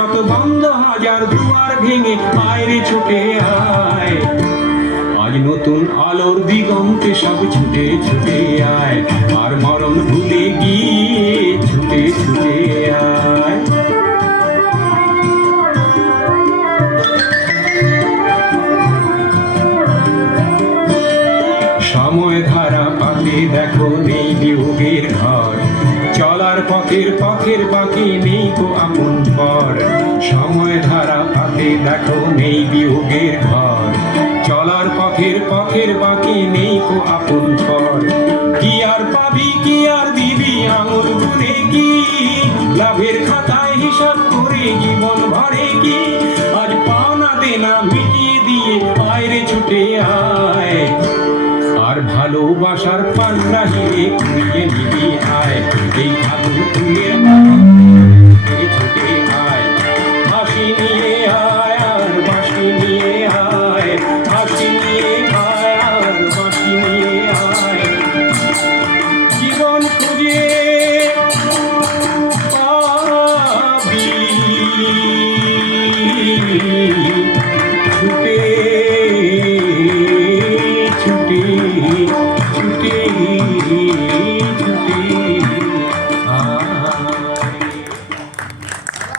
যত বন্ধ হাজার দুয়ার ভেঙে আয়রে ছুটে আয়। আজ নতুন আলোর দিগন্তে সব ছুটে ছুটে আয়, আর মরণ ভুলে গিয়ে ছুটে ছুটে আয়। সময় ধারা পাতে দেখো নেই বিয়োগের ঘর, চলার পথের পথের বাকি নেই কো আপন পর। সময় ধারা পাতে দেখো নেই বিয়োগের ঘর, চলার পথের পথের বাকি নেই কো আপন পর। কি আর পাবি কি আর দিবি আঙুল গুনে কি, লাভের খাতায় হিসাব করে জীবন ভরে কি। আজ পাওনা দেনা মিটিয়ে দিয়ে আয়রে ছুটে আয়, আর ভালোবাসার পান্না হিরে কুড়িয়ে নিবি আয়। এই আগুন ফুলের ছুটে